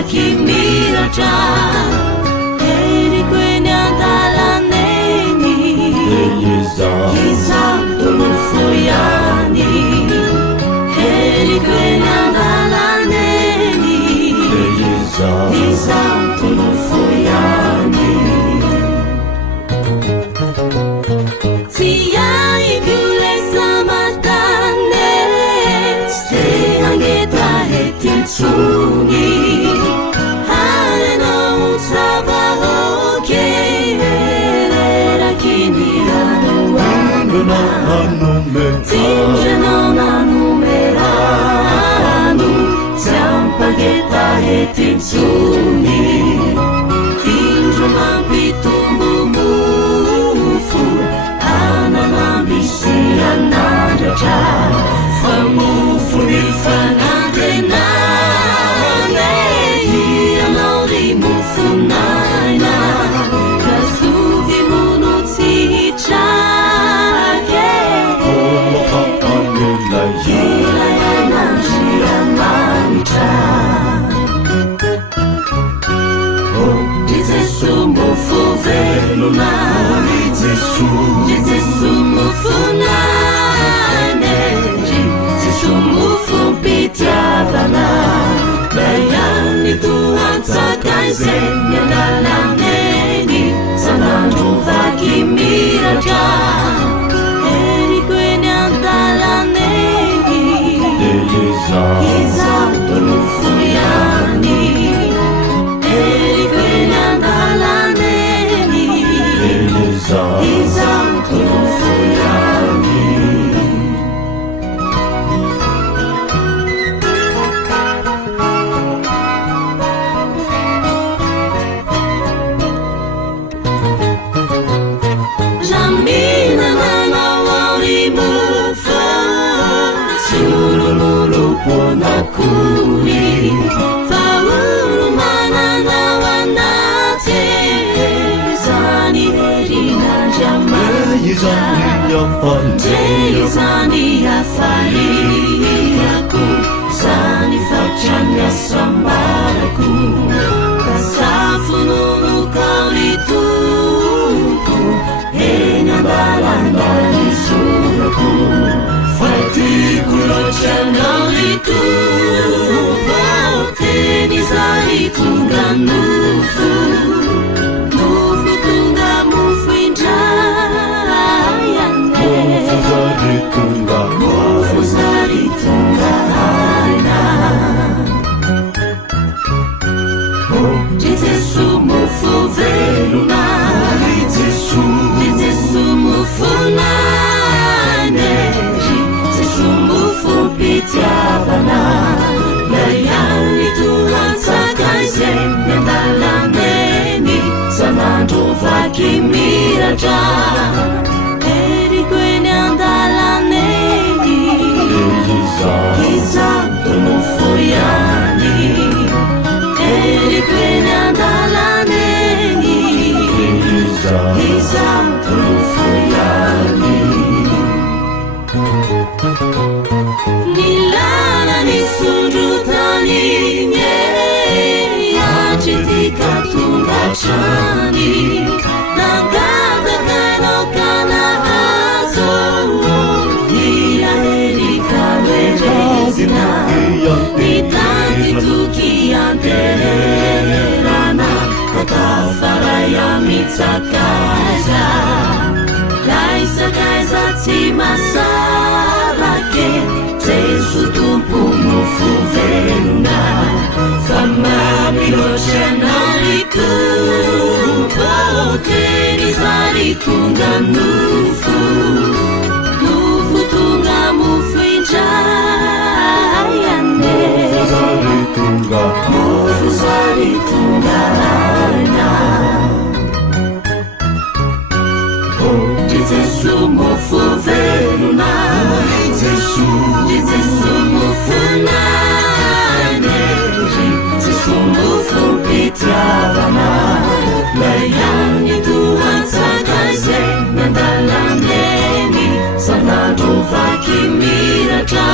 vakimiratra erikweny andalaneny izao tolofo ihany erikweny andalaneny izao tolofo ihany tsy aiky le samatane se angeta hetintsony harenao savahoke tindrenao nanumerano siampageta hetintsony tindro mampitombo-mofo ananambisi anandratra fa mofo ny fanandrenane ianao ry mofonaina kasovy mono tsy hitrake ilay anandriamanitra ry Jesu mofo velona ry Jesu mofonane ry Jesu mofo mpitiavana layani toatsakaizay miandalaneny sanandro vakimiratra erikweny andalaneny izao tolofo ihany erikweny andalaneny izao tolofo ihany ponakuri faulu mananao anaty zany herina andriamanitra zany afaliako zany fatramiasambarako kasafonono kaulituko eny andalana izorako fatiko loatranao lituko teny zany tonga nofo tonga mofo indrayane mofo zany tonga aina ry Jesu mofo velona ry Jesu mofonane pitiavana layani toatsakaizay miandalaneny sanandro vakimiratra erikweny andalaneny izao tolofo ihany erikweny andalaneny izao tolofo ihany nilala nisundrutaninye achitikatungatrani nangatakainokana azo nilaherikawerezina nitantitukiantererana katafarayamitsakaiza laisakaiza timasarake Jesu tumpu mofo velona famamiloatranao lituko teny zany tonga nofo tonga mofo indrayane mofo zany tonga aina ry Jesu mofo velona ry Jesu mofonane ry Jesu mofo mpitiavana layani toatsakaizay miandalaneny sanandro vakimiratra